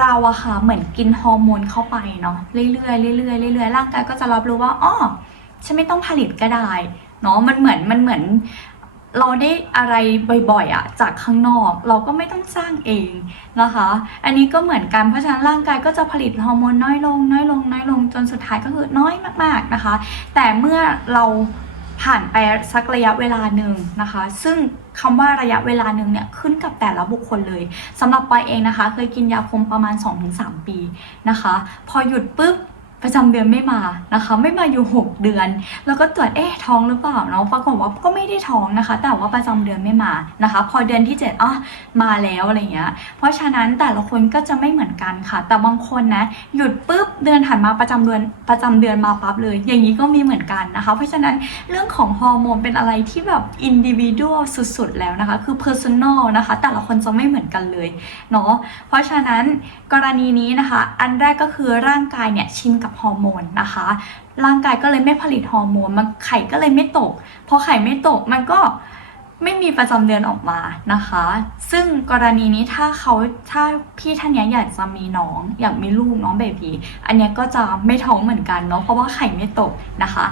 เราอะค่ะเหมือนกินฮอร์โมนเข้าไปเนาะเรื่อยๆเรื่อยๆเรื่อยๆร่างกายก็จะรับรู้ว่าอ๋อฉันไม่ต้องผลิตก็ได้เนาะมันเหมือนมันเหมือนเราได้อะไรบ่อยๆอะจากข้างนอกเราก็ไม่ต้องสร้างเองนะคะ อันนี้ก็เหมือนกันเพราะฉะนั้นร่างกายก็จะผลิตฮอร์โมนน้อยลงน้อยลงน้อยลงจนสุดท้ายก็คือน้อยมากๆนะคะ แต่เมื่อเรา ผ่านไปสักระยะเวลาหนึ่งนะคะ ซึ่งคำว่าระยะเวลาหนึ่งเนี่ยขึ้นกับแต่ละบุคคลเลยสำหรับปอยเองนะคะ เคยกินยาคุมประมาณ 2-3 ปีนะคะ พอหยุดปุ๊บ ประจำเดือนไม่มานะคะ ไม่มาอยู่ 6 เดือน แล้วก็ตรวจเอ๊ะท้องหรือเปล่าเนาะปรากฏว่าก็ไม่ได้ท้องนะคะ แต่ว่าประจำเดือนไม่มานะคะ พอเดือนที่7อะมาแล้วอะไรเงี้ยเพราะฉะนั้นแต่ละคนก็จะไม่เหมือนกันค่ะ แต่บางคนนะหยุดปุ๊บเดือนถัดมาประจำเดือนประจำเดือนมาปั๊บเลย อย่างนี้ก็มีเหมือนกันนะคะ เพราะฉะนั้นเรื่องของฮอร์โมนเป็นอะไรที่แบบอินดิวิ u a l สุดๆ แล้วนะคะ คือ personal นะคะ แต่ละคนจะไม่เหมือนกันเลยเนาะเพราะฉะนั้นกรณีนี้นะคะ อันแรกก็คือร่างกายเนี่ยชินกับฮอร์โมนนะคะ ร่างกายก็เลยไม่ผลิตฮอร์โมนมันไข่ก็เลยไม่ตกพอไข่ไม่ตกมันก็ไม่มีประจำเดือนออกมานะคะ ซึ่งกรณีนี้ถ้าเขาถ้าพี่ท่านเนี้ยอยากจะมีน้องอยากมีลูกน้องเบบีอันเนี้ยก็จะไม่ท้องเหมือนกันเนาะเพราะว่าไข่ไม่ตกนะคะ